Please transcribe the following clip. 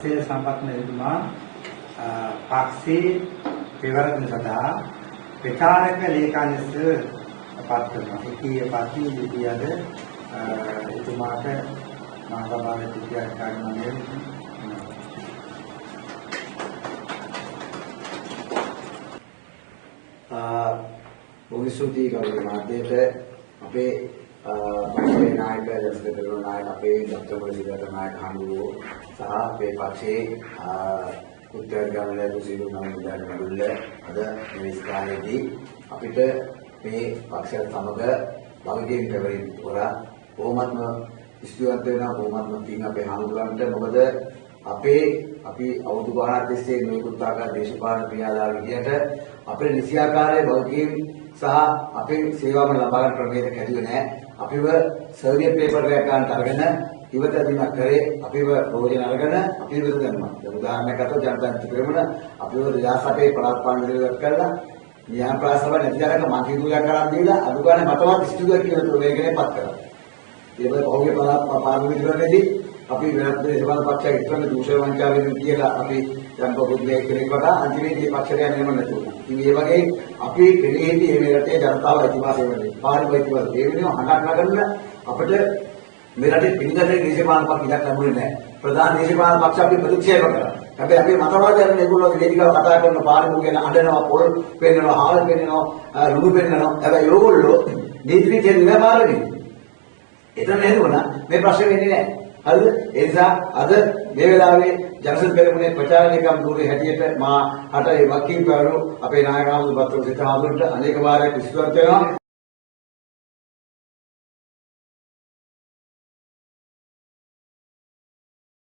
සම්පත්න එතුමා පක්ෂයේ පෙරවරන සඳහා ප්‍රචාරක ලේකම් ලෙස පත් කරනවා. ඒකේ පක්ෂී ලිපියද එතුමාට මහසභාවේ පිටියක් ගන්නනේ. බොහොමසුති කවුරු මාධ්‍යයට අපේ පක්ෂයේ නායක ජස්කතරන නායක අපේ දත්තරවල සිටත නායක හඳුරෝ සහ අපේ පක්ෂයේ උත්තර ගමන දුසිරු නම් විදාන මඩුල්ල අද මේ ස්ථානයේදී අපිට මේ පක්ෂයත් සමග වගකීම් පැවරීම වරා බොහොමත්ම ස්තුතිවන්ත වෙනවා බොහොමත්ම පින් අපේ හඳුරන්ට මොකද අපි අවුරුදු ගානක් තිස්සේ මේ කුත්තාකාර දේශපාලන ක්‍රියාදාල විදියට අපේ නිසියාකාරයේ වගකීම් සහ අපේ සේවාවන් ලබා ගන්න ක්‍රමයක කැඩුවේ නැහැ. අපිව සර්වේ පේපර් එකක් ගන්නට අරගෙන ඉවත දිනක් කරේ අපිව ප්‍රෝජන අරගෙන අපිව විරුද්ධනවා. දැන් උදාහරණයක් අතට ජනතාවට ප්‍රේමන අපිව 2008 පළාත් පාර්ලිමේන්තුවට කරලා න්‍යාය ප්‍රාසව නැතිතරක මන්ත්‍රීතුලියක් කරන් දීලා අඩු ගන්න මතවත් ස්ටුඩියෝ කියන තුනේකනේ පත් කරා. ඊට පස්සේ පහුගිය පළාත් පාර්ලිමේන්තුවේදී අපි වෙනත් දේශපාලන පක්ෂයක් ඉස්සරහ දූෂණ වංචාවෙන් කියලා අපි යම් පොදුලේ කෙනෙක් වඩා අන්තිමේදී මේ පක්ෂයට යන්නේම නැතුව. ඉතින් මේ වගේ අපි කෙනෙහිදී මේ රටේ ජනතාව අයිතිවාසිකම් වෙන්නේ. පාරිභෝගිකව ඒ වෙනුවෙන් හඬක් නගන්න අපිට මේ රටේ පිළිගන්න දේශපාලන පක්ෂයක් ලැබුණේ නැහැ. ප්‍රධාන දේශපාලන පක්ෂ අපි ප්‍රතික්ෂේප කරා. හැබැයි අපේ මතවාදයන් මේගොල්ලෝ වේදිකාව කතා කරන පාරිභෝගික ගැන අඬනවා, පොල් පෙන්නනවා, හාල් පෙන්නනවා, ලුණු පෙන්නනවා. හැබැයි ඕගොල්ලෝ නීතිපතියන් නෑපාරනේ. එතන නේදුණා මේ ප්‍රශ්නේ වෙන්නේ නැහැ. හරිද? ඒ නිසා අද මේ වෙලාවේ ජනසන් පෙරමුණේ ප්‍රචාරණයකම් දුරේ හැටියට මා හට ඒ වකීම් පැවරු අපේ නායක ආමතු පත්‍ර සිත හඳුන්ට අනේක වාරයක් විශ්වාස වෙනවා.